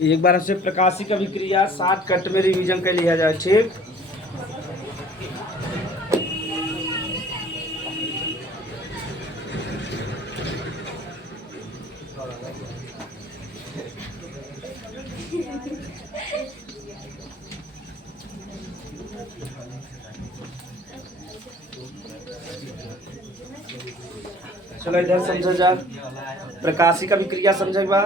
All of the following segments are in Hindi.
एक बार से प्रकाशिक अभिक्रिया 7 कट में रिवीजन कर लिया जाए। ठीक, चलो इधर समझो जा। प्रकाशिक अभिक्रिया समझे बा।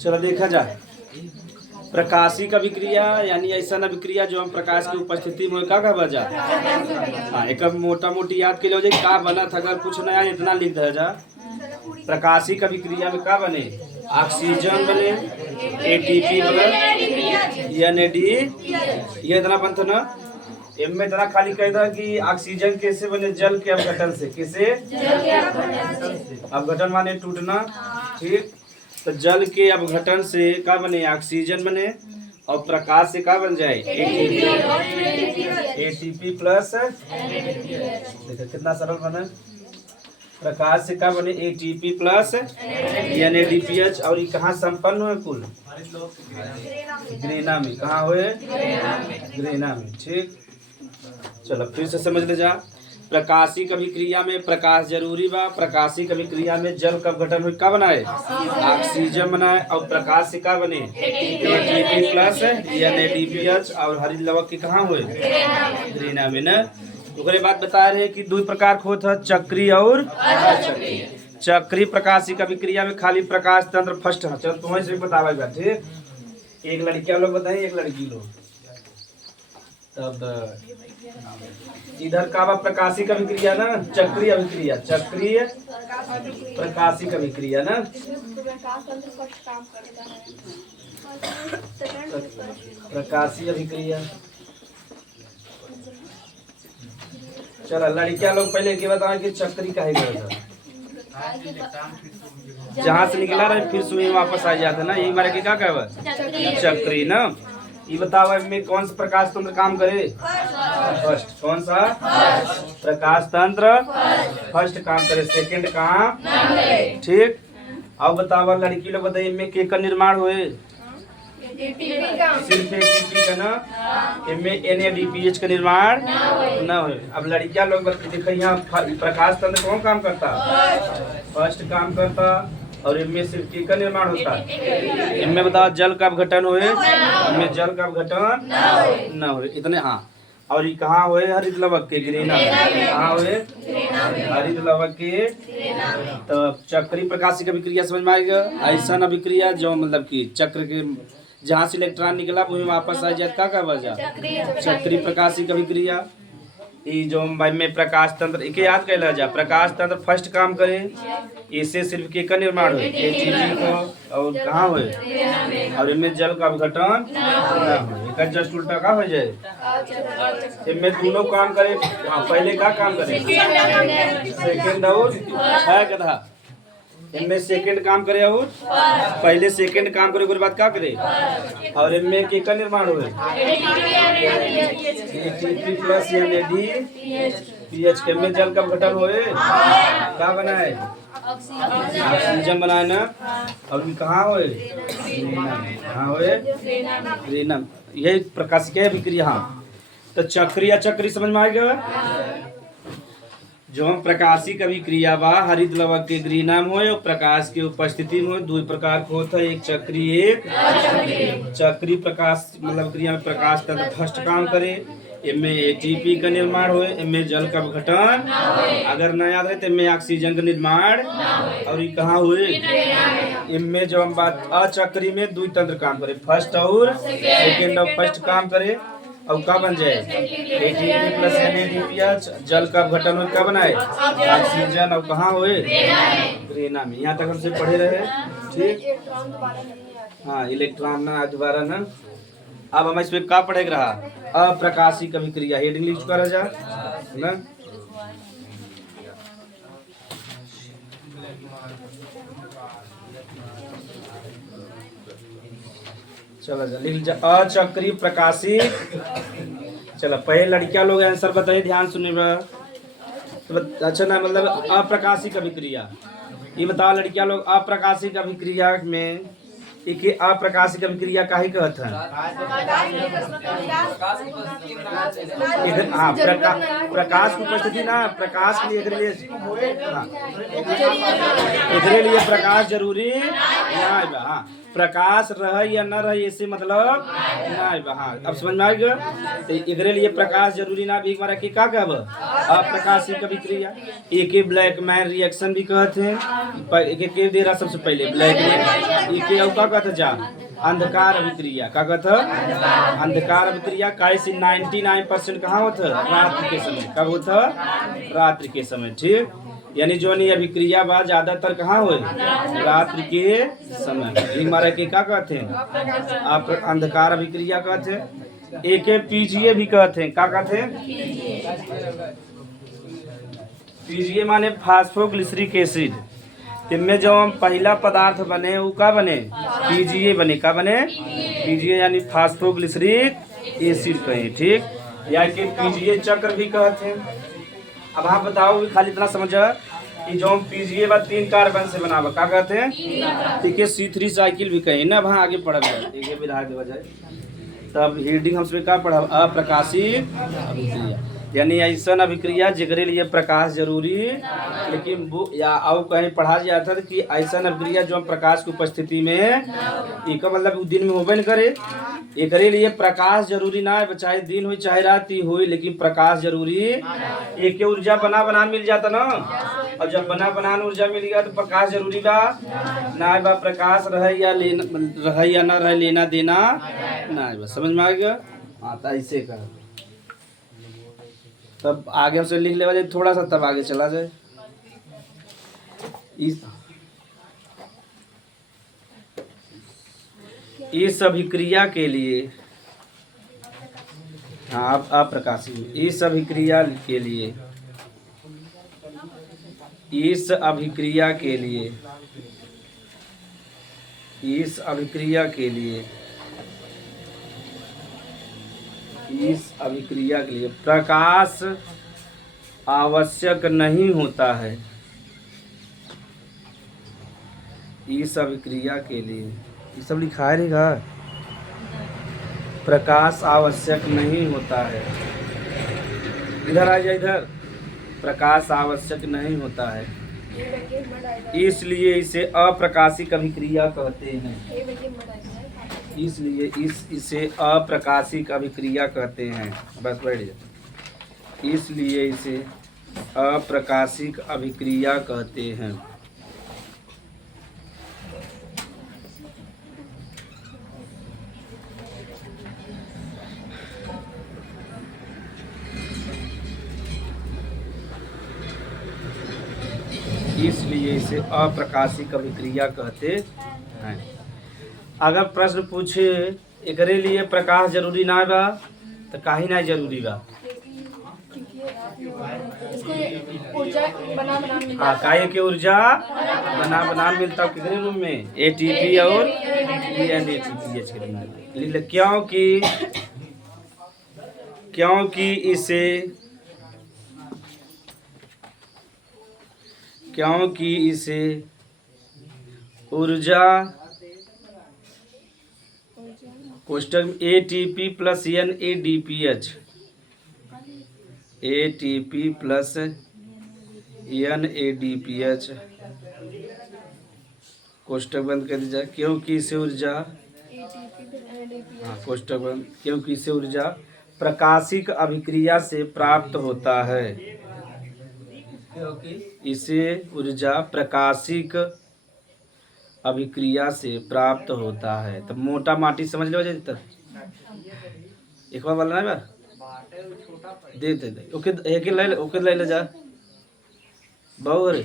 चलो देखा जाए। प्रकाशिक अभिक्रिया यानी ऐसा अभिक्रिया जो हम प्रकाश की उपस्थिति में का बजा। हाँ, एक मोटा मोटी याद के लिए हो जाए का बना था। अगर कुछ नया इतना लिख दे जा। प्रकाशिक अभिक्रिया में का बने, ऑक्सीजन बने, एटीपी बने, एनएडी, ये इतना बनता ना। इनमें इतना खाली कह था कि ऑक्सीजन कैसे बने, जल के अपघटन से। कैसे? अपघटन माने टूटना। ठीक, तो जल के अपघटन से का बने, ऑक्सीजन बने, और प्रकाश से का बन जाए, एटीपी प्लस। देखो कितना सरल बना। प्रकाश से का बने, एटीपी प्लस एनएडीपीएच। और ये कहाँ संपन्न हुए कुल, ग्रेना में। कहाँ हुए, ग्रेना में। ठीक, चलो फिर से समझ ले जा। प्रकाशिक अभिक्रिया में प्रकाश जरूरी बा। प्रकाशिक अभिक्रिया में जल का अपघटन हुई का बनाए, ऑक्सीजन बनाए, और प्रकाश से का बने, एटीपी प्लस एनएडीपीएच। और हरित लवक के कहाँ हुए, ग्रेना में ना। ओकरे बाद बता रहे कि दो प्रकार के होता है, चक्रीय और अचक्रीय। चक्रीय प्रकाशिक अभिक्रिया में खाली प्रकाश तंत्र फर्स्ट है। चल तुम्हें से बतावेगा। ठीक, एक लड़किया लोग बताइए, एक लड़की लोग। तब इधर का बा प्रकाशिक अभिक्रिया ना, चक्रीय अभिक्रिया, चक्रीय प्रकाशिक अभिक्रिया ना। प्रकाशीय अभिक्रिया। चलो लड़कियां लोग पहले के बताओ कि चक्री काहे गया, जहाँ से निकला रहे फिर सुई वापस आ जाता ना, यही मारे के क्या कहवा, चक्री ना। ये बताओ इनमें कौन सा प्रकाश तंत्र काम करे, फर्स्ट। कौन सा प्रकाश तंत्र फर्स्ट काम करे, सेकंड काम। ठीक, अब बताओ लड़की लोग बताइए इनमें के का निर्माण हुए, सिर्फ एटीपी का ना, इनमें एनएडीपीएच का निर्माण ना हुए। अब लड़कियां लोग देखो यहाँ प्रकाश तंत्र कौन काम करता, फर्स्ट काम करता। और इनमें सिर्फ के का निर्माण होता है। इनमें बताओ जल का अपघटन हुए, इनमें जल का अपघटन ना हुए, इतने। हाँ, और ये कहाँ हुए, हरित लवक के ग्रेना में। कहाँ हुए, हरित लवक के। तो चक्रीय प्रकाशिक अभिक्रिया समझ में आएगा। ऐसा अभिक्रिया जो मतलब कि चक्र के जहाँ से इलेक्ट्रॉन निकला वही वापस आ जाए का वजह, चक्रीय प्रकाशिक अभिक्रिया। ये जो में प्रकाश तंत्र एक याद कैला जा, प्रकाश तंत्र फर्स्ट काम करे, इससे सिर्फ के का निर्माण हुए, एटीपी को। और कहाँ हुए, और इनमें जल का अपघटन ना हुए, जस्ट उल्टा का हो जाए। इनमें दोनों काम करे। पहले का काम करे, सेकंड और है कथा। इनमें सेकंड काम करे और पहले सेकंड काम करे, उसके बाद क्या करे। और इनमें के का निर्माण हुए, एटीपी प्लस एनएडीपीएच के। में जल का अपघटन हुए, क्या बनाए, ऑक्सीजन बनाए ना। और कहाँ हुए, कहाँ हुए, ग्रेना। यही प्रकाशिक अभिक्रिया। हाँ, तो चक्रीय चक्री समझ में आ गया। जो हम प्रकाशिक अभिक्रिया बा हरित लवक के ग्रीना में हो, प्रकाश की उपस्थिति में दो प्रकार के होता है, एक चक्रीय एक चक्रीय प्रकाश मतलब क्रिया में प्रकाश तंत्र फर्स्ट काम करे, इनमें एटीपी का निर्माण हुए, इनमें जल का अपघटन अगर न याद है तो इनमें ऑक्सीजन का निर्माण। और ये कहाँ हुए, इनमें जो हम बात अचक्री में दो तंत्र काम करे, फर्स्ट और सेकेंड। और फर्स्ट काम करे और क्या बन जाए, एटीपी प्लस एनएडीपीएच। जल का अपघटन हो क्या बनाए, ऑक्सीजन। और कहाँ हुए, ग्रेना में। यहाँ तक हमसे पढ़े रहे। ठीक, हाँ, इलेक्ट्रॉन ना दोबारा ना। अब हम इसमें क्या पढ़ेगा रहा, अप्रकाशिक अभिक्रिया। हेडिंग लिख चुका रह जा ना। चलो लिख जा अचक्रीय प्रकाशिक। चलो पहले लड़कियां लोग आंसर बताइए, ध्यान सुनिए। अच्छा ना, मतलब अप्रकाशिक अभिक्रिया। ये बताओ लड़कियां लोग, अप्रकाशिक अभिक्रिया में एक अप्रकाशिक अभिक्रिया काहे कहत है? हाँ, प्रकाश की उपस्थिति ना, प्रकाश के लिए एकरे लिए प्रकाश जरूरी ना बा। हाँ, प्रकाश रहे या न रहे इससे मतलब ना बा। हाँ, अब समझ में आ गया। तो एकरे लिए प्रकाश जरूरी ना भी हमारा की का कहब अप्रकाशिक अभिक्रिया। एक ब्लैक मैन रिएक्शन भी कहते हैं। एक दे रहा सबसे पहले ब्लैक मैन, एक का कहते जा अंधकार अभिक्रिया। का कहते अंधकार अभिक्रिया। कैसे 99% कहाँ होता रात्रि के समय। कब होता? रात्रि के समय। ठीक, यानी जो नहीं अभिक्रिया बा ज्यादातर कहाँ हुए? रात्रि के समय। हमारा के क्या कहते हैं? आप अंधकार अभिक्रिया कहते हैं। एक पीजीए भी कहते हैं। क्या कहते हैं? पीजीए माने फास्फोग्लिसरिक एसिड। इनमें जो पहला पदार्थ बने वो का बने? पीजीए बने। का बने? पीजीए यानी फास्फोग्लिसरिक एसिड कहें। ठीक, या कि पीजीए चक्र भी कहते हैं। अब आप बताओ, खाली इतना समझ कि जो पीजीए बा 3 कार्बन से बना बा। का कहते हैं? ठीक है, C3 साइकिल भी कहें ना। वहाँ आगे पढ़ा गया एक विधा के बजाय। तब हेडिंग हमसे का पढ़ा? अप्रकाशिक अभिक्रिया, यानी ऐसा अभिक्रिया जिगरे लिए प्रकाश जरूरी। लेकिन वो या और कहीं पढ़ा जाता था कि ऐसा अभिक्रिया जो प्रकाश की उपस्थिति में एक मतलब दिन में होबे न करे। एक लिए प्रकाश जरूरी ना है, चाहे दिन हो चाहे रात ही हो, लेकिन प्रकाश जरूरी। एक ऊर्जा बना मिल जाता ना, और जब बना ऊर्जा मिल गया तो प्रकाश जरूरी बा ना बा। प्रकाश रहे या ना रहे, लेना देना ना बा। समझ में आ गया? हाँ, तो ऐसे कर तब आगे हमसे लिख ले थोड़ा सा, तब आगे चला जाए। इस अभिक्रिया के लिए, हाँ अप्रकाशिक, इस अभिक्रिया के लिए, इस अभिक्रिया के लिए, इस अभिक्रिया के लिए, इस अभिक्रिया के लिए प्रकाश आवश्यक नहीं होता है। इस अभिक्रिया के लिए ये सब लिखा रहेगा। प्रकाश आवश्यक नहीं होता है। इधर आ जाए, इधर। प्रकाश आवश्यक नहीं होता है, इसलिए इसे अप्रकाशिक अभिक्रिया कहते हैं। इसलिए इसे अप्रकाशिक अभिक्रिया कहते हैं। बस बैठ जाए। इसलिए इसे अप्रकाशिक अभिक्रिया कहते हैं। इसलिए इसे अप्रकाशिक अभिक्रिया कहते हैं। अगर प्रश्न पूछे एकरे लिए प्रकाश जरूरी ना बा तो काहे ना जरूरी बा? हाँ, काहे के ऊर्जा बना मिलता कितने रूप में? एटीपी और एनएटीपीएच के रूप में। क्योंकि इसे ऊर्जा कोष्टक ATP plus NADPH, ATP plus NADPH कोष्टक बंद कर दीजिए। क्योंकि इसे ऊर्जा, हाँ कोष्टक बंद, क्योंकि इसे ऊर्जा प्रकाशिक अभिक्रिया से प्राप्त होता है। इसे ऊर्जा प्रकाशिक अभिक्रिया से प्राप्त होता है। तो मोटा माटी समझ लो तक एक बार वाला ना दे ओके, एक ले ओके ले जा बहु रे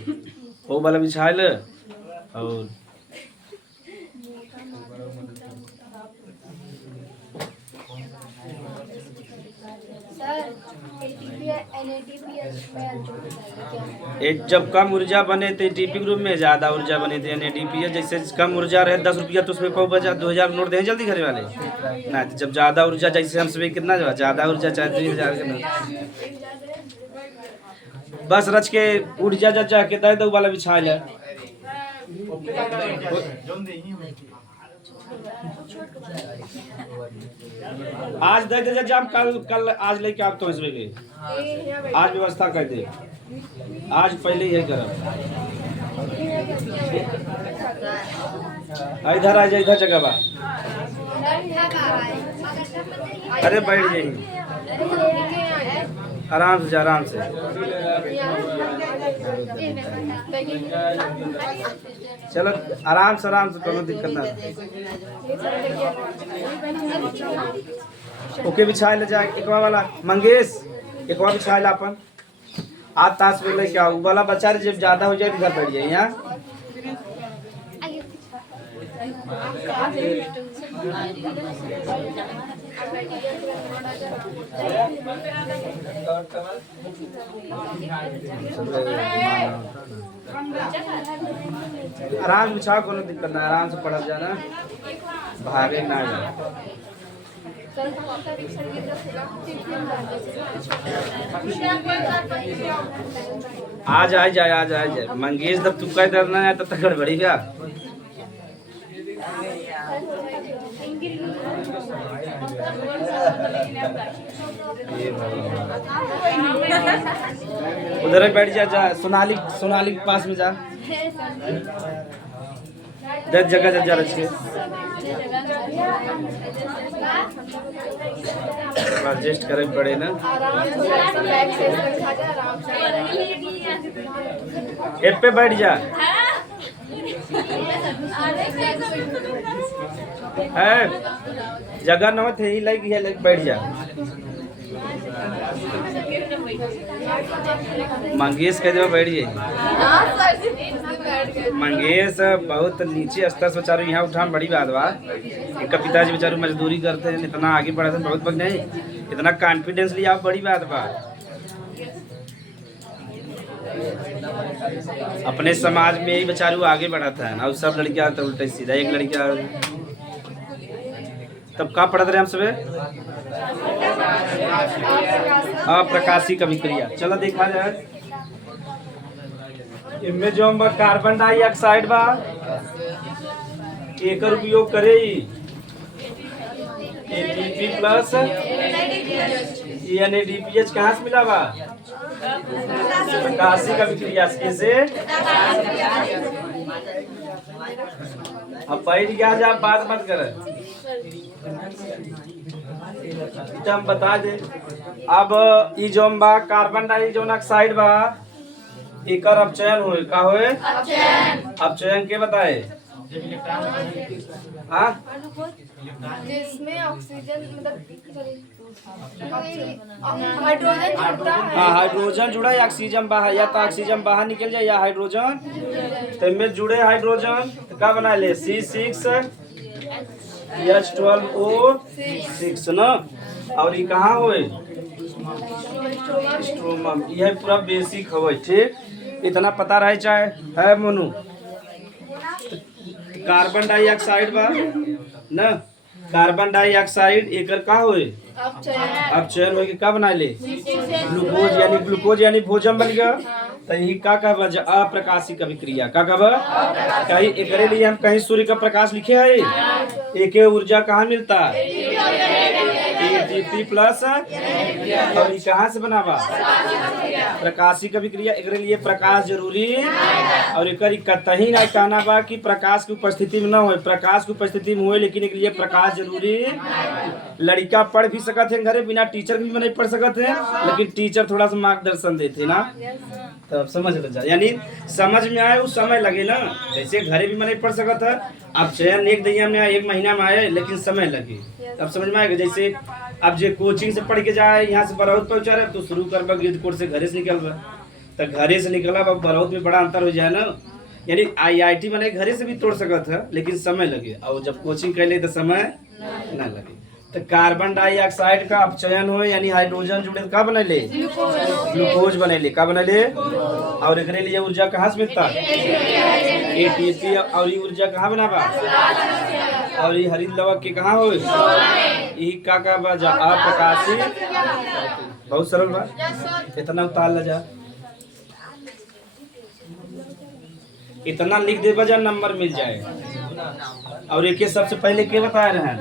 वो वाला बिछा ले। और सर जब कम ऊर्जा बने तो एटीपी ग्रुप में, ज़्यादा ऊर्जा बने तो एनएडीपीएस। जैसे कम ऊर्जा रहे 10 रुपया तो उसमें 2000 नोट दें जल्दी घरे वाले ना। तो जब ज़्यादा ऊर्जा, जैसे हम सुबह कितना जो ज़्यादा ऊर्जा चाहे 3000 के नोट बस रच के ऊर्जा जा के दे दो वाला बिछा ले। आज दे दे जब कल आज लेके आप तो इसमें आज व्यवस्था कर दे। आज पहले यही करब। इधर आ जा, इधर जगह बा। अरे बैठ जाइए, आराम से, आराम से। चलो आराम से कोनो दिक्कत ना। ओके बिछा ले जाए एक वाला मंगेश, एक बार बिछा ले अपन। आज ताश में ले क्या वाला बच्चा जब ज्यादा हो जाए इधर बैठ जाए यहाँ। आराम से बिछाओ, कोनो दिक्कत ना, आराम से पढ़ जाना, भागे ना जाना। आज आ जाए मंगेश, जब तू कह डरना है तब तक गड़बड़ी क्या। उधर बैठ जा, सोनाली के पास में जा। 10 जगह जा रखे एडजस्ट करे पड़े ना। एप पे बैठ जा। है जगह न थे ही लाइक बैठ जा। मंगेश कह दे बैठ जाइए। मंगेश बहुत नीचे स्तर से बेचारू यहाँ उठा बड़ी बात बा। एक पिताजी बेचारू मजदूरी करते हैं, इतना आगे बढ़ा था बहुत बग नहीं, इतना कॉन्फिडेंस लिया बड़ी बात बा। अपने समाज में ही बेचारू आगे बढ़ा था ना, सब लड़कियां तो उल्टे सीधा। एक लड़कियां तब कहाँ पढ़ते रहे हम सब? अप्रकाशी का विक्रिया। चलो देखा जाए, इनमें जो हम कार्बन डाइऑक्साइड बा एकर उपयोग करे एटीपी प्लस एनएडीपीएच कहाँ से मिला बा? प्रकाशी का विक्रिया से। अब बैठ गया जा, बात मत कर, हम बता दे। अब ई जो बा कार्बन डाइऑक्साइड बा एकर अपचयन होए का होए? अपचयन के बताए? हाँ जिसमें ऑक्सीजन मतलब हाइड्रोजन जुड़ता है। हाँ हाइड्रोजन जुड़ा है, ऑक्सीजन बाहर, या तो ऑक्सीजन बाहर निकल जाए या हाइड्रोजन तो इनमें जुड़े हाइड्रोजन तो क्या बना ले? C6H12O6 ना। और ये कहाँ होए? स्ट्रोमा। यह पूरा बेसिक होए, ठीक, इतना पता रहे चाहे है मोनू। कार्बन डाइऑक्साइड बा ना, कार्बन डाइऑक्साइड एकर का होए? अपचयन होके का बना ले? ग्लूकोज यानी भोजन बन गया। तो यही का कहब? अप्रकाशी का विक्रिया। का कहब? कहीं एकरे लिए हम कहीं सूर्य का प्रकाश लिखे है, एक ऊर्जा कहाँ मिलता? ATP plus. और ये कहाँ से बनावा? प्रकाशी का विक्रिया। एकरे लिए प्रकाश जरूरी और एकर कतही ना कहना बा कि प्रकाश की उपस्थिति में न हो। प्रकाश की उपस्थिति में हो, लेकिन एक लिए प्रकाश जरूरी। लड़का पढ़ भी सकते हैं घरे, बिना टीचर भी नहीं पढ़ सकते हैं, लेकिन टीचर थोड़ा सा मार्गदर्शन देते ना, तब समझ लो जा। यानी समझ में आए उस समय लगे ना। जैसे घरे भी नहीं पढ़ सकता है, अब चयन एक दैया में 1 महीना में आए, लेकिन समय लगे तब समझ में आएगा। जैसे अब जो कोचिंग से पढ़ के जाए, यहाँ से बरौत पहुँचा रहे तो शुरू कर गिरदकोट से घरे से निकल रहा, तो घरे से निकला बरौत में बड़ा अंतर हो जाए ना। यानी IIT मैंने घरे से भी तोड़ सकता था, लेकिन समय लगे, और जब कोचिंग कर ले तो समय ना लगे। तो कार्बन डाइऑक्साइड का अपचयन हो यानी हाइड्रोजन जुड़े तो का बनेले ग्लूकोज बनेले का बनेले। और एकरे लिए ऊर्जा कहाँ से मिलता एटीपी। और ये ऊर्जा कहाँ बनाबा और ये हरित लवक के कहाँ हो यही का बजा अप्रकाशित। बहुत सरल बा इतना उतार ला जा इतना लिख दे बजा नंबर मिल जाए। और एक सबसे पहले क्या बताया रहे हैं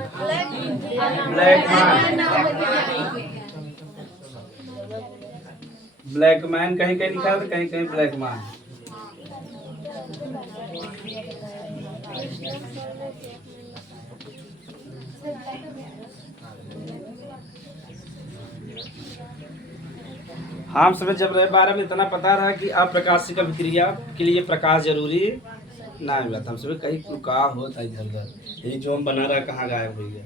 ब्लैक मैन कहीं कहीं लिखा था कहीं कहीं ब्लैक मैन। हम समय जब रहे बारे में इतना पता रहा कि अप्रकाशिक अभिक्रिया के लिए प्रकाश जरूरी ना मिला था। हम सब कहीं का होता है इधर उधर ये जो हम बना रहा कहाँ गायब हो गया।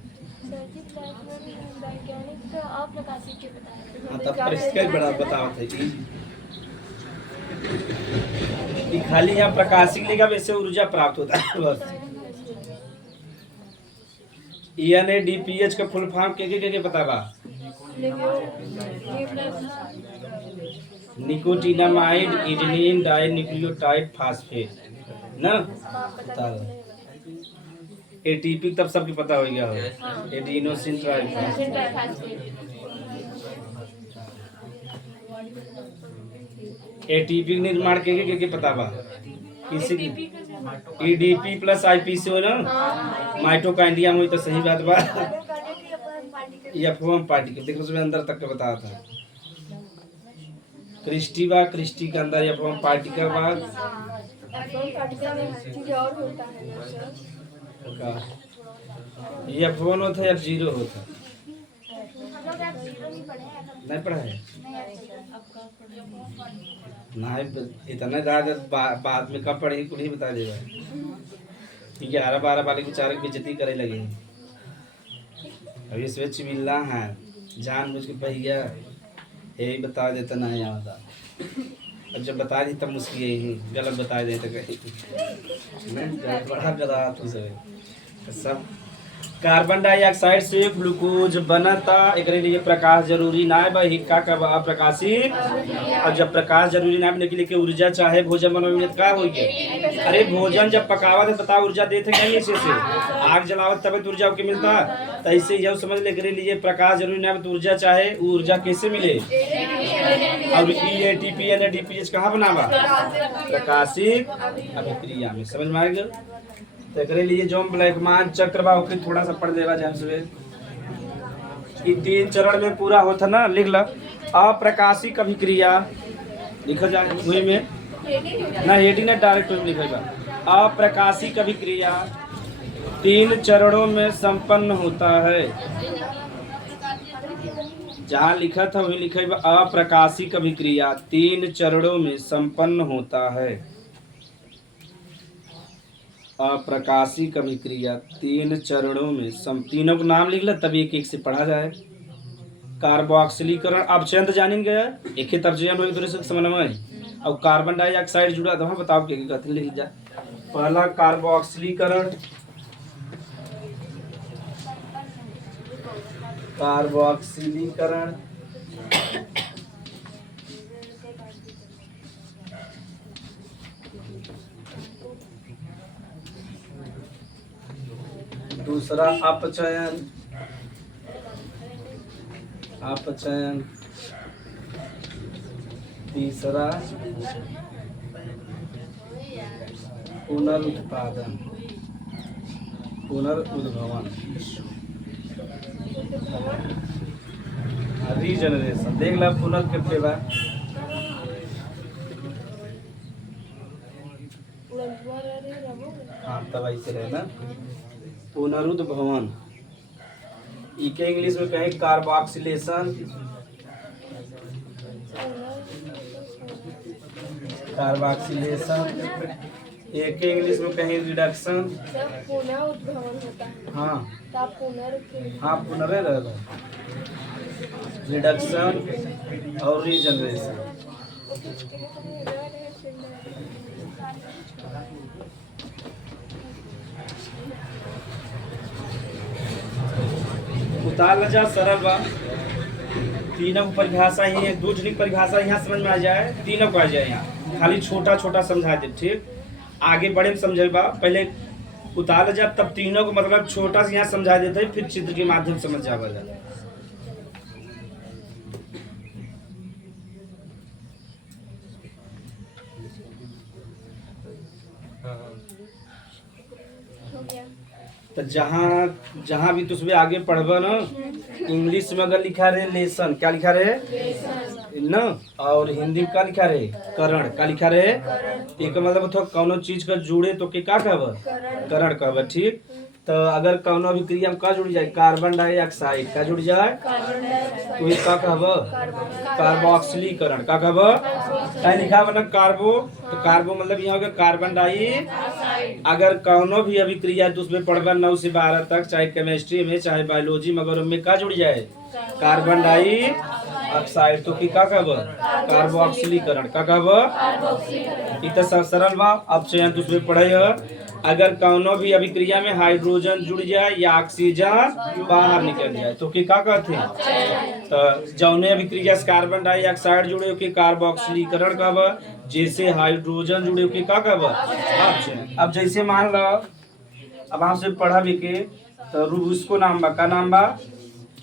हाँ तब परिष्कार बड़ा बताओ थे कि खाली यहाँ प्रकाशिक लेगा वैसे ऊर्जा प्राप्त होता है बस। NADPH का फुल फॉर्म के पता बा निकोटिनामाइड एडेनिन डाइन्यूक्लियोटाइड फास्फेट ना एटीपी तब सबके पता हो गया हो एडिनोसिन ट्राइफॉस्फेट। एटीपी निर्माण के पता बा किसी की EDP प्लस IPC हो ना माइटोकांड्रिया में तो सही बात बा। F1 पार्टिकल देखो उसमें अंदर तक का बताया था क्रिस्टी बा क्रिस्टी के अंदर F1 पार्टिकल बा F1 होता है F0 होता है नहीं पढ़ा है नहीं इतना ज्यादा बाद में कब पढ़ेगी कुछ ही बता देगा। 11-12 वाले बेचारे बेइज्जती करे लगे अभी स्वेच्छ मिलना है जान मुझ के पहिया यही बता देता नहीं आता। अब जब बता दी तब मुश्किल यही गलत बता दे तो कहीं बड़ा गदा तो सब कार्बन डाइऑक्साइड से ग्लूकोज बनता एक लिए प्रकाश जरूरी ना है भाई का अप्रकाशित। और जब प्रकाश जरूरी ना बनने के लिए ऊर्जा चाहे भोजन बनाने में का हो गया। अरे भोजन जब पकावत है बता ऊर्जा देते क्या नीचे से आग जलावत तब तो ऊर्जा के मिलता। तो ऐसे यह समझ ले के लिए प्रकाश जरूरी ना तो ऊर्जा चाहे ऊर्जा कैसे मिले। और ATP NADPH कहाँ बनावा प्रकाशित अभिक्रिया में समझ में आ गया। तो एक लिए जो ब्लैकमैन चक्र बा ओके थोड़ा सा पढ़ देवा जाए सुबह कि 3 चरण में पूरा होता ना लिख ला अप्रकाशिक अभिक्रिया लिखा जाए वही में ना हेडी ना डायरेक्ट में लिखेगा। अप्रकाशिक अभिक्रिया 3 चरणों में संपन्न होता है। जहाँ लिखा था वही लिखेगा अप्रकाशिक अभिक्रिया 3 चरणों में संपन्न होता है। अप्रकाशिक अभिक्रिया 3 चरणों में तीनों को नाम लिख ला तभी एक एक से पढ़ा जाए। कार्बोक्सिलीकरण अपचयन तो जानेंगे एक ही तर्जयन हो दूसरे से समन्वय। और कार्बन डाइऑक्साइड जुड़ा तो बताओ क्या कहते लिख जाए। पहला कार्बोक्सिलीकरण कार्बोक्सिलीकरण दूसरा अपचयन अपचयन तीसरा पुनरुत्पादन पुनरुद्भवन रीजनरेशन देख ला पुनः कितने बार हाँ तब ऐसे रहे ना पुनरुद्भवन। इके इंग्लिश में कहें कार्बोक्सिलेशन कार्बोक्सिलेशन एक इंग्लिश में कहें रिडक्शन हाँ हाँ पुनः रिडक्शन और रीजनरेशन। उतार जा सरल बा। तीनों की परिभाषा ही है, दो जनी परिभाषा यहाँ समझ में आ जाए, तीनों को आ जाए यहाँ, खाली छोटा छोटा समझा दे। ठीक, आगे बड़े में समझे बा, पहले उतार जा तब तीनों को मतलब छोटा से यहाँ समझा देते, फिर चित्र के माध्यम से समझ जावा जा। हो गया। तो जहाँ जहाँ भी तुझे आगे पढ़बा ना, इंग्लिश में अगर लिखा रहे लेसन, क्या लिखा रहे ना, और हिंदी में क्या लिखा रहे करण, क्या लिखा रहे एक मतलब तो कौनो चीज का जुड़े तो के का कहब करण कहब। ठीक, तो अगर कौनो भी क्रिया में का जुड़ जाए, कार्बन डाइऑक्साइड का जुड़ जाए तो ये का कहब कार्बोक्सिलीकरण, का कहब कहीं लिखा बना कार्बो, तो कार्बो मतलब यहाँ हो गया कार्बन डाई। अगर कौनो भी अभिक्रिया तो उसमें पढ़बा 9 से 12 तक, चाहे केमिस्ट्री में चाहे बायोलॉजी में, अगर उनमें का जुड़ जाए कार्बन डाई ऑक्साइड तो की का कहब कार्बोक्सिलीकरण, का कहब। इ तो सब सरल बा। अब चयन तो उसमें पढ़े, अगर कौनो भी अभिक्रिया में हाइड्रोजन जुड़ जाए या ऑक्सीजन बाहर निकल जाए तो की का कहते हैं, तो जौने अभिक्रिया से कार्बन डाइऑक्साइड जुड़े के कार्बोक्सिलीकरण कहब, जैसे हाइड्रोजन जुड़े के का कहब। अब जैसे मान लो, अब आपसे पढ़ा भी के तो रुबिस्को नाम बा, का नाम बा,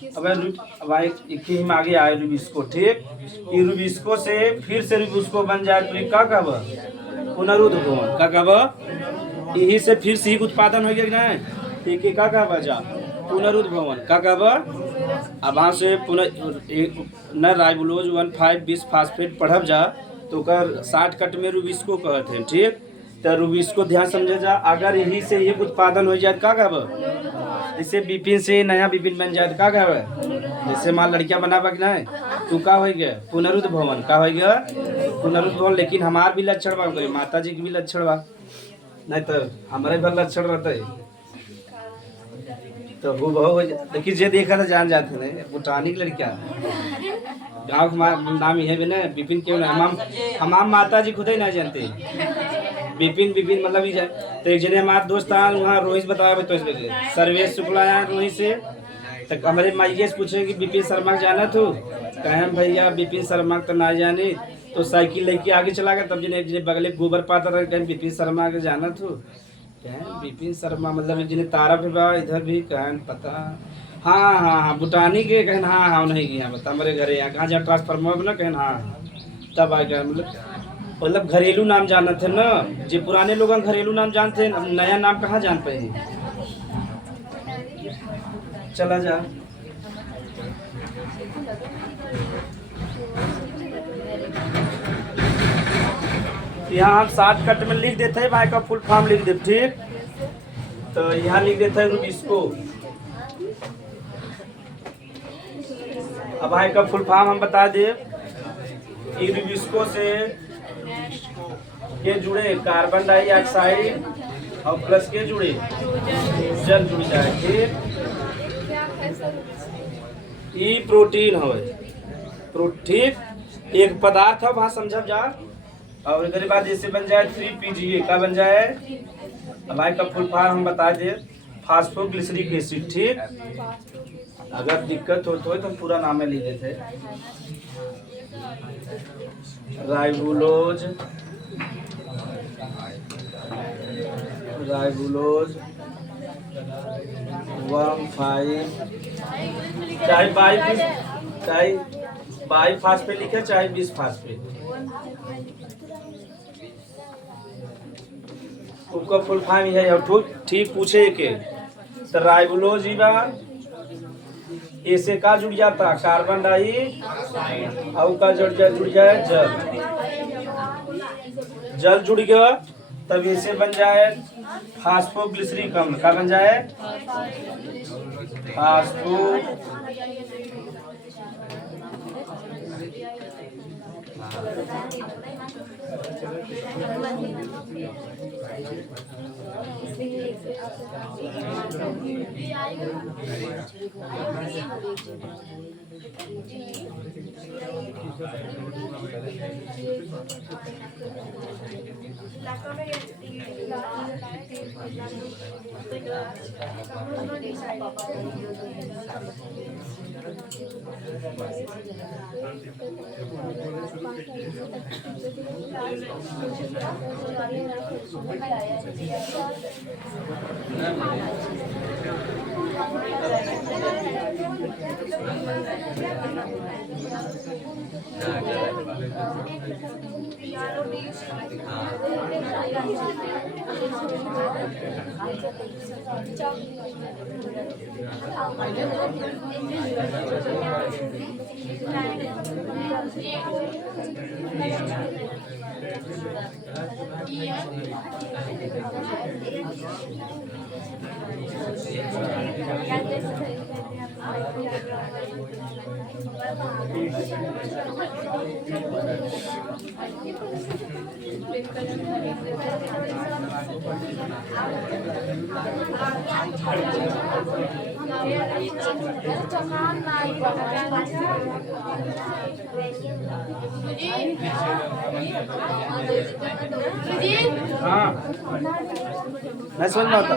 अब एक ही में आगे आए रुबिस्को। ठीक, ये रुबिस्को से फिर से रुबिस्को बन जाए तो ये का कहब पुनरुद्भवन, का कहब। यही से फिर से ही उत्पादन हो गया ना, एक का कहब जा पुनरुद्भवन, का कहब। अब वहाँ से पुनः न राइबोलोज 1,5 बिस फास्फेट पढ़ब जा तो कर शॉर्टकट में रुबिस्को कहते हैं। ठीक, तो रुबिस्को ध्यान समझे जा, अगर यही से एक उत्पादन हो जाए का कहब, जैसे विपिन से नया विपिन बन जाए का कहब, जैसे माँ लड़कियां बनाबा कि नहीं तो का हो गया पुनरुद्भवन, का हो गया पुनरुद्भवन। लेकिन हमार भी लक्षण बा, माता जी के भी लक्षण बा, नहीं तो हमारे भी लक्षण रहते तो वो बहुत। लेकिन जे देखा था जान जाते नहीं, भूटानी की लड़कियां गाँव का नाम ही है भी ना विपिन, क्यों ना हमाम माता जी खुद ही ना जानते विपिन विपिन मतलब ही जाए। तो एक जने हमारे दोस्त वहाँ रोहित बताया तो सर्वेश शुक्ला आया रोहित से, तो हमारे माइये से पूछे कि विपिन शर्मा जाना तो कहें भैया विपिन शर्मा तो ना जाने, तो साइकिल लेके आगे चला गया। तब जिन्हें बगले गोबर पाता रहे, कहें विपिन शर्मा के जाना तो कहें विपिन शर्मा मतलब जिन्हें तारा भी बा इधर भी कहें पता, हाँ हाँ हाँ भूटानी के कहें हाँ हाँ नहीं गया बता हमारे घरे यहाँ कहाँ जहाँ ट्रांसफार्मर ना कहें हाँ, तब आ गया। मतलब घरेलू नाम जाना थे ना, जो पुराने लोग घरेलू नाम जानते हैं, अब नया नाम कहाँ जान पाए। चला जा यहाँ हम शॉर्टकट में लिख देते हैं, भाई का फुल फॉर्म लिख देते। ठीक, तो यहाँ लिख देते हैं रुबिस्को। अब भाई का फुल फॉर्म हम बता दे, रुबिस्को से के जुड़े कार्बन डाइऑक्साइड और प्लस के जुड़े जल जुड़ जाए। ठीक, ई प्रोटीन हो, ठीक, एक पदार्थ है वहाँ समझब जा। और इसके बाद जैसे बन जाए 3PGA, का बन जाए अब का फुल फॉर्म हम बता दे फास्फोग्लिसरिक एसिड। ठीक, अगर दिक्कत हो तो हम पूरा नाम लिख देते, राइबोलोज 1,5 चाहे बाई फास्फेट लिखे चाहे 20 फास्फेट, उनका फुल फॉर्म है। और ठीक पूछे के तो राइबोलोज ही बा, ऐसे का जुड़ जाता कार्बन डाई और का जुड़ जाए जल जुड़ गया, तब ऐसे बन जाए फास्फोग्लिसरिक अम्ल, का बन जाए फास्फो हाँ मैं समझ में आता।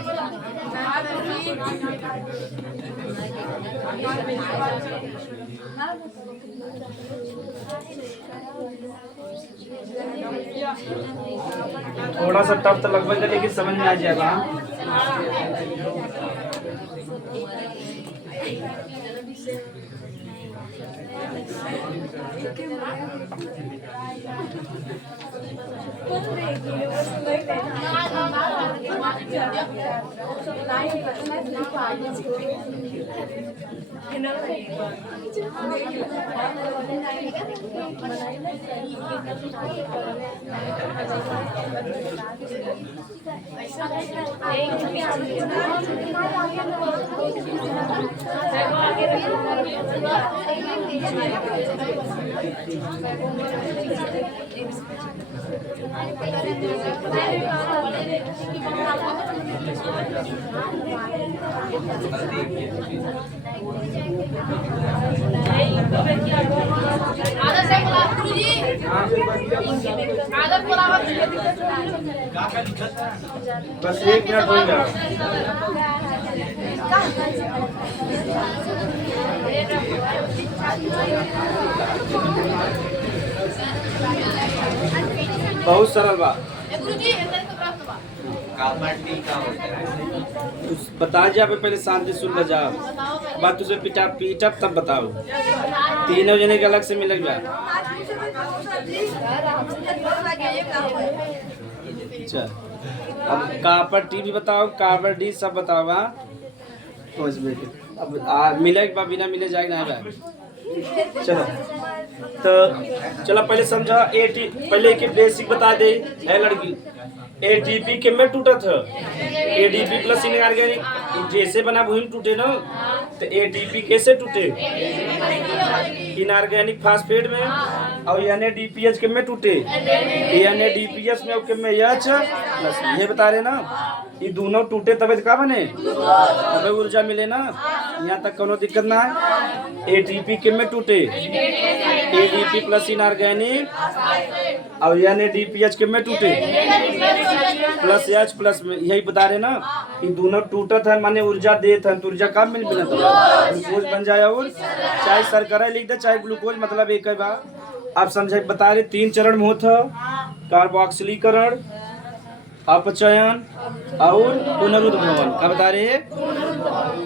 थोड़ा सा टफ तो लगभग है लेकिन समझ में आ जाएगा। बस 1 मिनट हो गया। बहुत सरल बात बता जा पहले शांति सुन ल जा बात तुझे पिटा पीटा तब बताओ। तीनों जने के अलग से मिलेगा। अच्छा अब कापर टी भी बताओ कापर डी सब बताओ। अब मिलेगा बिना मिले जाएगा ना। चलो तो चलो पहले समझा पहले एक बेसिक बता दे है लड़की। एटीपी के में टूटा था एडीपी प्लस इनऑर्गेनिक जैसे बना वही टूटे ना। तो एटीपी कैसे टूटे इनऑर्गेनिक फास्फेट में और एनएडीपीएच के में टूटे एनएडीपीएच में के में एच प्लस ये बता रहे ना। ये दोनों टूटे तबे का बने तबे ऊर्जा मिले ना। यहाँ तक कोनो दिक्कत ना है। एटीपी के में टूटे एडीपी प्लस इनऑर्गेनिक और एनएडीपीएच के में टूटे प्लस एच प्लस में यही बता रहे ना। ये दोनों टूटत है माने ऊर्जा देत है तो ऊर्जा कब मिल मिला ग्लूकोज बन जाए। और चाहे शर्करा लिख दे चाहे ग्लूकोज मतलब एक ही बात। आप समझे बता रहे 3 चरण में होता कार्बोक्सिलीकरण अपचयन और पुनरुद्भवन। क्या बता रहे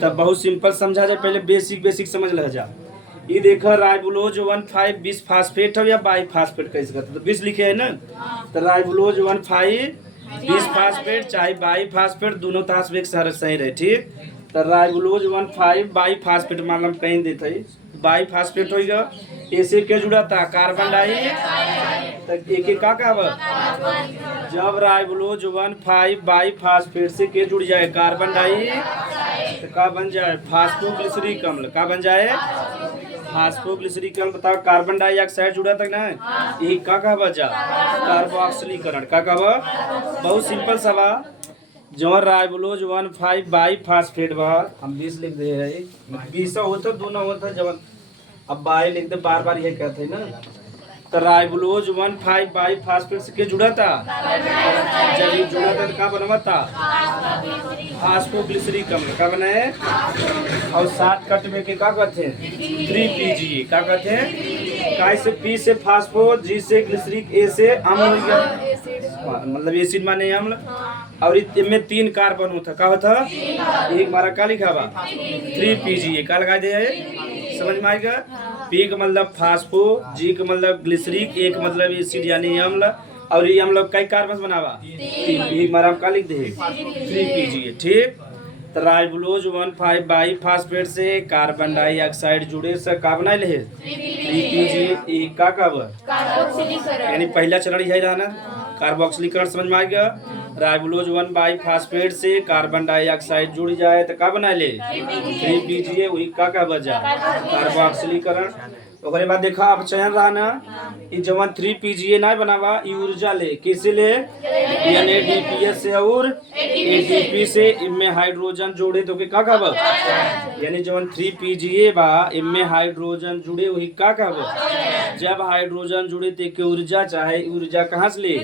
तब बहुत सिंपल समझा जाए। पहले बेसिक समझ ल जा। ये देखा राइबोलोज 1,5 बिस फास्फेट है या बाई फास्फेट कैसे करते तो 20 लिखे है ना। तो राइबोलोज 1,5 बिस फास्फेट चाहे बाई फास्फेट दोनों तास में सही रहे ठीक। तो राइबोलोज 1,5 बाई फास्फेट मालूम कहीं देते है बाई फास्फेट होगा। ऐसे क्या जुड़ा था कार्बन डाई तो एक का जब राइबोलोज 1,5 बाई फास्फेट से के जुड़ जाए कार्बन डाई तो का बन जाए फास्फोग्लिसरिक अम्ल। का बन जाए फास्फोग्लिसरिक अम्ल। बताओ कार्बन डाइऑक्साइड जुड़ा तक ना एक का बचा कार्बोक्सिलीकरण। का बहुत सिंपल सवाल। जो राइबोलोज 1,5 बाई फास्फेट बा हम 20 लिख दे है 20 होता दोनों होता जब अब बाई लिख दे, बार बार ये कहते हैं ना। तो राइबोलोज 1,5 बाई फास्फेट से के जुड़ा था, जब ये जुड़ा था तो क्या बनवा था, फास्फोग्लिसरिक अम्ल का बना है। और शॉर्टकट में के क्या कहते हैं, 3PGA क्या कहते हैं, काय से पी से फास्फो, जी से ग्लिसरिक, ए से अम्ल हो गया, मतलब एसिड माने अम्ल। और इनमें 3 कार्बन होता, क्या होता, एक मारा का लिखा बा 3PGA का लगा दे, समझ में आएगा। पी का मतलब फास्फो, जी का मतलब ग्लिसरिक, एक मतलब एसिड यानी अम्ल, और ये अम्ल कई कार्बन बनावा, 3। एक मारा का लिख दे 3PGA, ठीक। तो राइबोलोज 1,5 बाई फास्फेट से कार्बन डाइऑक्साइड जुड़े से का बना ले 3PGA, एक का कब, यानी पहला चरण यही रहा ना, कार्बोक्सिलीकरण, समझ में आ गया। राइबोलोज 1 बाई फास्फेट से कार्बन डाइऑक्साइड जुड़ जाए तो का बना ले 3PGA, वही का बजा कार्बोक्सिलीकरण। ओकरे बाद देखा अब चयन रहा ना, ई जवन 3PGA ना बनावा, ई ऊर्जा ले कैसे ले, NADPH से और ATP से, इनमें हाइड्रोजन जोड़े तो के का कहब, यानी जवन 3PGA बा इनमें हाइड्रोजन जुड़े वही का कहब। जब हाइड्रोजन जुड़े तो के ऊर्जा चाहे, ऊर्जा कहाँ से ले,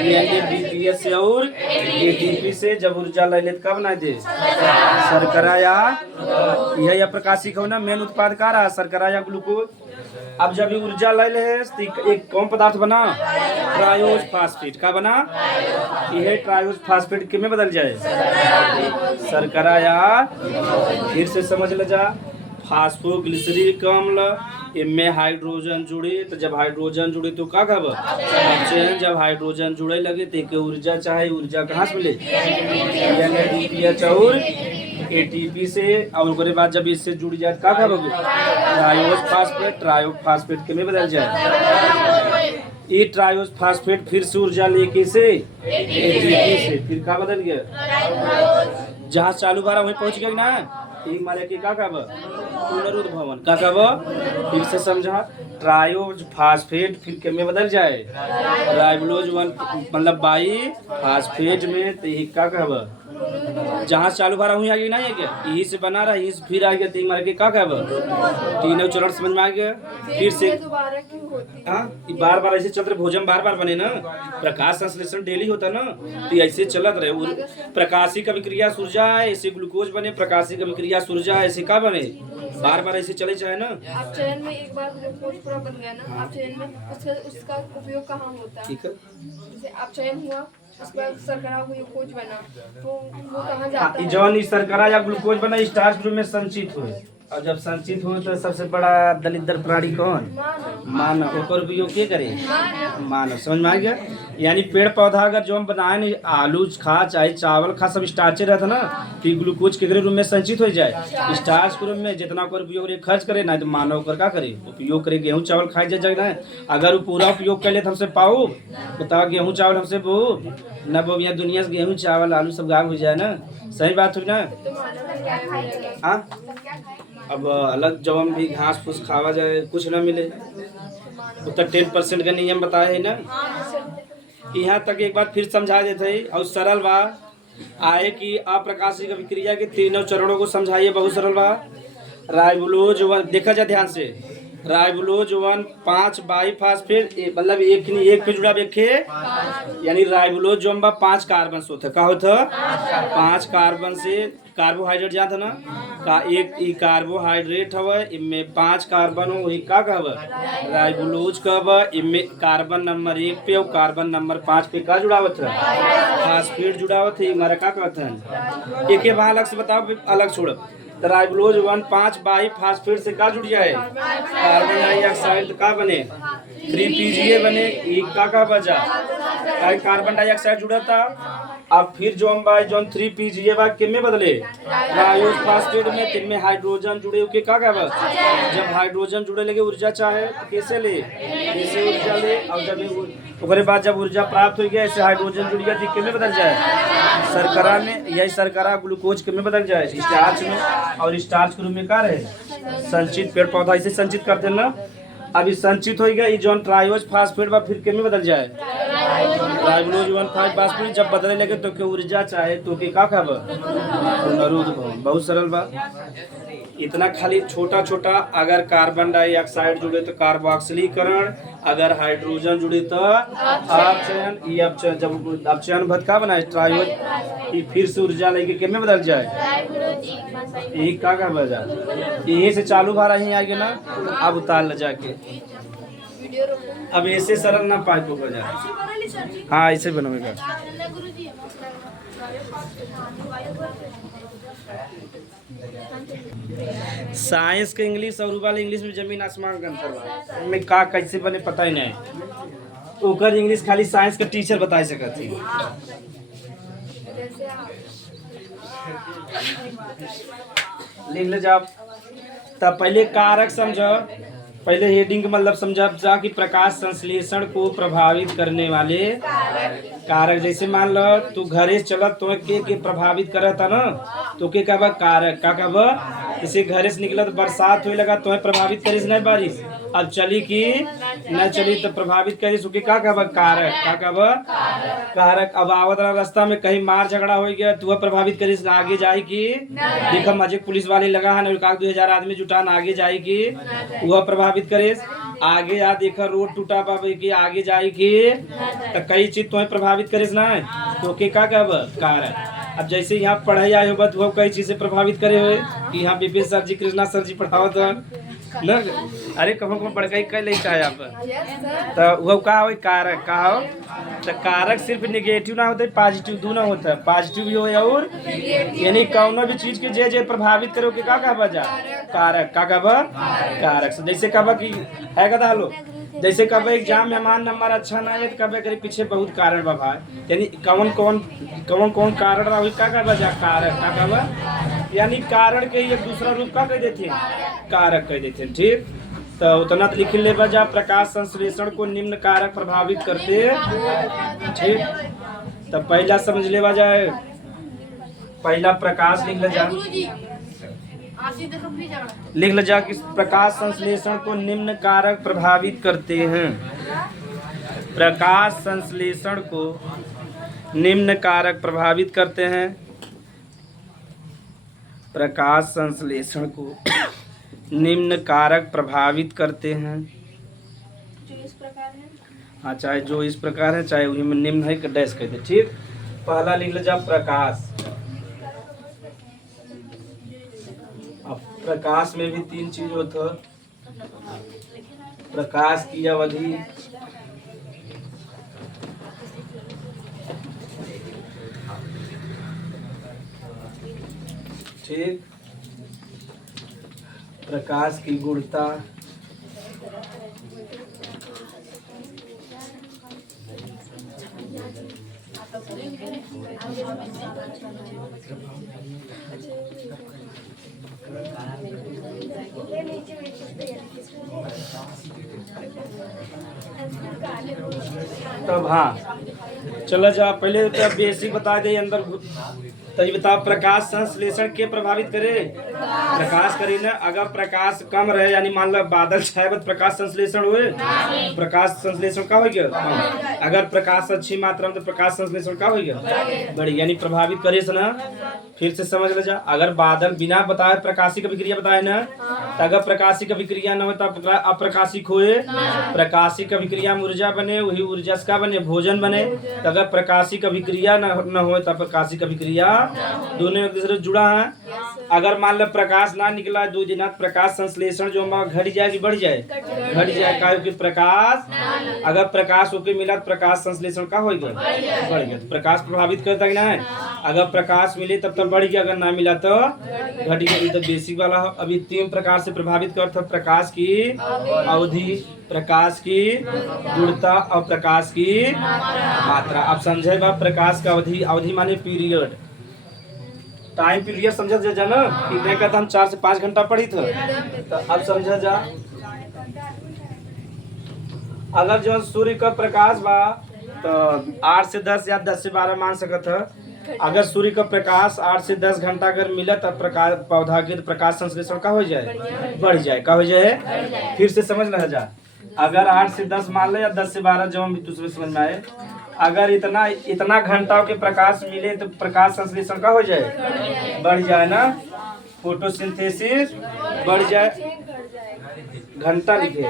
NADPH से और ATP से। जब ऊर्जा ले ले तो का बना दे शर्करा, या यह अप्रकाशिक हो ना, मेन उत्पाद का रहा शर्करा या ग्लूकोज। अब जब ये ऊर्जा ले ले एक कौन पदार्थ बना, ट्रायोज फास्फेट का बना, यह ट्रायोज फास्फेट किस में बदल जाए, शर्करा, या फिर से समझ ले जा, फास्फोग्लिसरिक अम्ल, इनमें हाइड्रोजन जुड़े, तो जब हाइड्रोजन जुड़े तो का कहब ऑक्सीजन। जब हाइड्रोजन जुड़े लगे तो के ऊर्जा चाहे, ऊर्जा कहाँ से मिले, NADPH और ATP से। और उसके बाद जब इससे जुड़ जाए क्या करोगे, ट्रायोज फास्फेट, ट्रायोज फास्फेट के में बदल जाए, ये ट्रायोज फास्फेट फिर से ऊर्जा लेके से ATP से, फिर का बदल गया, जहाज चालू बारा वहीं पहुंच गया ना, एक मारे के का कहब पुनरुद्भवन का कहब। फिर से समझा, ट्रायोज फास्फेट फिर के में बदल जाए, राइबोलोज 1 मतलब बाई फास्फेट में, तो यही का कहब, जहाज चालू बारा हुई आ गई ना, ये क्या यही से बना रहा, यही से फिर आ गया, तीन मार के का कहब, तीनों चरण समझ में आ गया। फिर से हाँ, बार बार ऐसे चल रहे, भोजन बार बार बने ना, प्रकाश संश्लेषण डेली होता ना, तो ऐसे चलत रहे। प्रकाशिक अभिक्रिया सूर्जा ऐसे ग्लूकोज बने, प्रकाशिक अभिक्रिया सूर्जा ऐसे का बने, बार बार ऐसे चले जाए ना। आप चयन में एक बार ग्लूकोज पूरा बन गया ना, आप चयन में उसका उपयोग कहाँ होता है, ठीक है, जैसे आप चयन हुआ उसके बाद शर्करा ग्लूकोज बना, तो वो कहाँ जाता है, जौन शर्करा या ग्लूकोज बना स्टार्च रूप में संचित हुए, और जब संचित हुए तो सबसे बड़ा दलिद्र प्राणी कौन, मानव। ओकर उपयोग के करे, मानव, समझ में आ गया। यानी पेड़ पौधा अगर जो हम बनाए नहीं, आलू खा चाहे चावल खा, सब स्टार्चे रहता ना, कि ग्लूकोज के रूप में संचित हो जाए, स्टार्च के रूप में जितना कर उपयोग खर्च करे ना, तो मानव कर का करे उपयोग करे, गेहूँ चावल खाए जाए ना। अगर वो पूरा उपयोग कर ले तो हमसे पाओ, बताओ गेहूँ चावल हमसे बो न बो, यहाँ दुनिया से गेहूँ चावल आलू सब गायब हो जाए ना, सही बात हुई ना। हाँ, अब अलग जब हम भी घास फूस खावा जाए कुछ ना मिले, तो 10% का नियम बताया है ना। यहाँ तक एक बार फिर समझा देते हैं, और सरल बा आए कि अप्रकाशिक अभिक्रिया के तीनों चरणों को समझाइए, बहुत सरल बा। राइबोलोज 1 देखा जाए ध्यान से, राइबोलोज 1 5 बाई फास्फेट, मतलब एक पे जुड़ा एक, यानी राइबोलोज जो 5 कार्बन से होता, का होता 5 कार्बन से कार्बोहाइड्रेट जाता ना, का एक ई कार्बोहाइड्रेट हवा, इनमें 5 कार्बन हो, वही का कहब राइबोलोज कहब। इनमें कार्बन नंबर 1 पे और कार्बन नंबर 5 पे का जुड़ावत है, फास्फेट जुड़ावत है, हमारा का कहते हैं। एक बार अलग से बताओ, अलग छोड़। तो राइबोलोज 1 5 बाई फास्फेट से का जुड़ जाए, कार्बन डाइऑक्साइड का बने 3PGA बने, एक का बजा कार्बन डाइऑक्साइड जुड़ा था। अब फिर जो हम बाई जोन 3PGA बा किन में बदले, ट्रायोज फास्फेट में, तिन में हाइड्रोजन जुड़े होके का कहब, जब हाइड्रोजन जुड़े लगे ऊर्जा चाहे तो कैसे ले, कैसे ऊर्जा ले, और जब उसके बाद जब ऊर्जा प्राप्त हो गया, ऐसे हाइड्रोजन जुड़ गया तो किन में बदल जाए, शर्करा में। यही शर्करा ग्लूकोज किन में बदल जाए, स्टार्च में, और स्टार्च के रूप में का रहे संचित, पेड़ पौधा इसे संचित करते हैं ना। अभी संचित हो गया, ये जोन ट्रायोज फास्फेट बा फिर किन में बदल जाए, राइबोलोज 1,5 बाष्पीय जब बदले लगे तो के ऊर्जा चाहे तो के का खाब पुनरुद्ध भवन। बहुत सरल बा। इतना खाली छोटा छोटा। अगर कार्बन डाइऑक्साइड जुड़े तो कार्बोक्सिलीकरण, अगर हाइड्रोजन जुड़े तो अपचयन। ये अपचयन जब अपचयन भद का बना ट्राइओ फिर से ऊर्जा लेके के में बदल जाए यही का बदल जाए। यही से चालू भा रही आगे ना। अब उतार ले जाके वीडियो रोको। अब ऐसे सरल ना पाइप को जाए। हाँ ऐसे बनवेगा। साइंस के इंग्लिश और वाले इंग्लिश में जमीन आसमान का अंतर बा। में का कैसे बने पता ही नहीं। ओकर इंग्लिश खाली साइंस के टीचर बता सकत थी। जैसे आप लिख ले जाओ। तब पहले कारक समझो। पहले हेडिंग मतलब समझा जा कि प्रकाश संश्लेषण को प्रभावित करने वाले कारक। जैसे मान लो तू घरे चलत तो के प्रभावित करता ना तो के कहबा कारक। का कहबा जैसे घरे से निकलत बरसात होए लगा तो प्रभावित करिस नहीं बारिश। अब चली कि न चली तो प्रभावित करिस के का कहबा कारक। का कहबा कारक। अब आवत रास्ता में कहीं मार झगड़ा हो गया तो प्रभावित करिस आगे जाए कि देखा मजे पुलिस वाले लगा है 2000 आदमी जुटान आगे जाए कि वह प्रभावित करे। आगे आ देखा रोड टूटा बाबे की आगे जाए कि तो कई चीज तुम्हें प्रभावित करे ना तो के का कहब कारक। अब जैसे यहाँ पढ़ाई आए हो तो कई चीज से प्रभावित करे हुए कि यहाँ विपिन सर जी कृष्णा सर जी पढ़ावत न। अरे कहो कहो पढ़ गई कई ले चाहे आप तो वह का हो कारक। का हो तो कारक सिर्फ निगेटिव ना होता है पॉजिटिव दोनों होता है। पॉजिटिव भी हो और यानी कौनो भी चीज के जे प्रभावित करो के का कहबा जा कारक। का कहबा कारक। जैसे कहबा कि है कदा लो जैसे कब एग्जाम में हमारा नंबर अच्छा ना है तो कब करे पीछे बहुत कारण बा भाई। यानी कौन कौन कारण रहा का कहबा जा कारक। का कहबा यानी कारण के एक दूसरा रूप का कह देते कारक कह देते। ठीक तो उतना तो लिख ले बजा। प्रकाश संश्लेषण को निम्न कारक प्रभावित करते। ठीक तो पहला समझ ले जाए। पहला प्रकाश लिख ले जा। लिख ले जा कि प्रकाश संश्लेषण को निम्न कारक प्रभावित करते हैं। प्रकाश संश्लेषण को निम्न कारक प्रभावित करते हैं। प्रकाश संश्लेषण को निम्न कारक प्रभावित करते हैं। जो इस प्रकार है। हाँ चाहे जो इस प्रकार है चाहे उन्हीं में निम्न है डैश कहते। ठीक पहला लिख ले जा प्रकाश। अब प्रकाश में भी 3 चीज होता। प्रकाश की अवधि, ठीक प्रकाश की गुणता, तब हाँ चलो जा पहले तो बेसिक बता दे अंदर तो ये बता प्रकाश संश्लेषण के प्रभावित करे प्रकाश करे ना। अगर प्रकाश कम रहे यानी मान लो बादल छाए तो प्रकाश संश्लेषण हुए प्रकाश संश्लेषण का हो गया। अगर प्रकाश अच्छी मात्रा में तो प्रकाश संश्लेषण का हो गया बड़ी यानी प्रभावित करे ना। फिर से समझ ले जा। अगर बादल बिना बताए प्रकाशिक अभिक्रिया बताए ना तो अगर प्रकाशिक अभिक्रिया न हो तो अप्रकाशिक हुए। प्रकाशिक अभिक्रिया में ऊर्जा बने वही ऊर्जा का बने भोजन बने। तो अगर प्रकाशिक अभिक्रिया न हो तो प्रकाशिक अभिक्रिया दोनों एक दूसरे जुड़ा है। अगर मान लो प्रकाश ना निकला 2 दिन प्रकाश संश्लेषण जो घट जाएगी बढ़ जाए घट जाए का कि प्रकाश अगर प्रकाश होके मिला तो प्रकाश संश्लेषण का हो गया बढ़ गया। तो प्रकाश प्रभावित करता कि ना है। अगर प्रकाश मिले तब तक बढ़ गया अगर ना मिला तो घट गया। तो बेसिक वाला अभी 3 प्रकार से प्रभावित करता। प्रकाश की अवधि, प्रकाश की गुणता और प्रकाश की मात्रा। अब समझे बा प्रकाश का अवधि, अवधि माने पीरियड, टाइम पीरियड समझ जा ना कि देखा था हम 4 से 5 घंटा पढ़ी थे। तो अब समझा जा अगर जो सूर्य का प्रकाश बा तो 8 से 10 या 10 से 12 मान सकत है। अगर सूर्य का प्रकाश 8 से 10 घंटा अगर मिला तब प्रकाश पौधा के प्रकाश संश्लेषण का हो जाए बढ़ जाए का हो जाए। फिर से समझ ना जा अगर 8 से 10 मान ले या 10 से 12 जो भी तुझे समझ में आए, अगर इतना इतना घंटाओं के प्रकाश मिले तो प्रकाश संश्लेषण का हो जाए, बढ़ जाए ना, फोटोसिंथेसिस बढ़ जाए। घंटा लिखे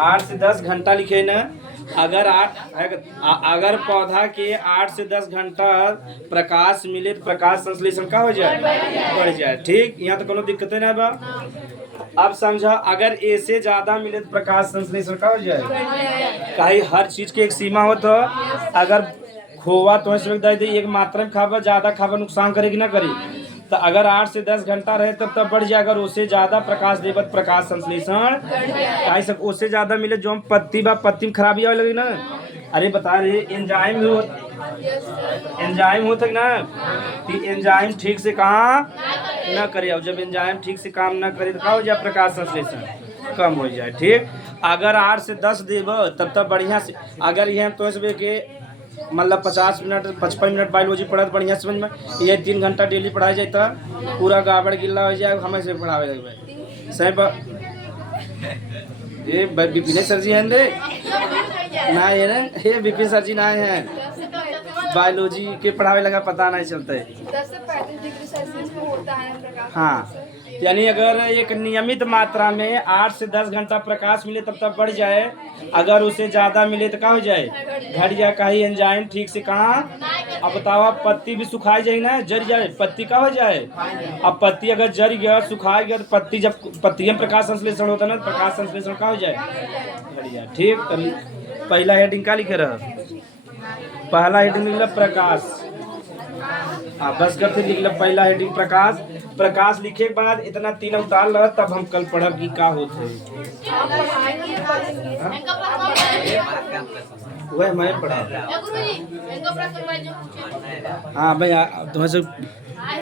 8 से 10 घंटा लिखे ना। अगर पौधा के 8 से 10 घंटा प्रकाश मिले तो प्रकाश संश्लेषण का हो जाए, बढ़ जाए। ठीक, यहाँ तो कोनो दिक्कत नहीं बा। अब समझा, अगर ए से ज्यादा मिले तो प्रकाश संश्लेषण का हो जाए। कहीं हर चीज की एक सीमा हो, तो अगर खोवा तो एक मात्रा में खावा, ज्यादा खावा नुकसान करेगी ना करी। तो अगर 8 से 10 घंटा रहे तब बढ़ जाए। अगर उससे ज्यादा प्रकाश देवत प्रकाश संश्लेषण काहे सब उससे ज्यादा मिले, जो हम पत्ती बा पत्ती में खराबी आवे लगी ना। अरे बता रहे एंजाइम होता है ना, कि एंजाइम ठीक से काम न करे, और जब एंजाइम ठीक से काम न करे तो क्या हो जाए, प्रकाश संश्लेषण कम हो जाए। ठीक, अगर 8 से 10 देव तब बढ़िया से। अगर यह तो के मतलब 50 मिनट 55 मिनट बायोलॉजी पढ़ा तो बढ़िया समझ में, ये 3 घंटा डेली पढ़ाया जाए तो पूरा गाबड़ गिल्ला हो जाए। हमें से पढ़ावे लगे साहब, ये विपिन सर जी हैं रे ना, ये ना ये विपिन सर जी ना है, बायोलॉजी के पढ़ावे लगा पता नहीं चलता है। 10 से 35 डिग्री सेल्सियस में होता है प्रकाश। हाँ, यानी अगर एक नियमित मात्रा में 8 से 10 घंटा प्रकाश मिले तब बढ़ जाए। अगर उसे ज्यादा मिले तो क्या हो जाए, घट जाए। कहीं एंजाइम ठीक से कहाँ, अब बताओ, पत्ती भी सुखाई जाए ना, जर जाए, पत्ती का हो जाए। अब पत्ती अगर जर गया सुखा गया तो पत्ती, जब पत्ती में प्रकाश संश्लेषण होता है ना, प्रकाश संश्लेषण का हो जाए, घट जाए। ठीक, तो पहला हेडिंग का लिखे रहा, पहला हेडिंग लिखला प्रकाश। बस करते लिख लो पहला हेडिंग प्रकाश। प्रकाश लिखे के बाद इतना 3 उतार लो, तब हम कल पढ़ब की का होते है। वह मैं पढ़ा। हाँ भाई, तुम्हें से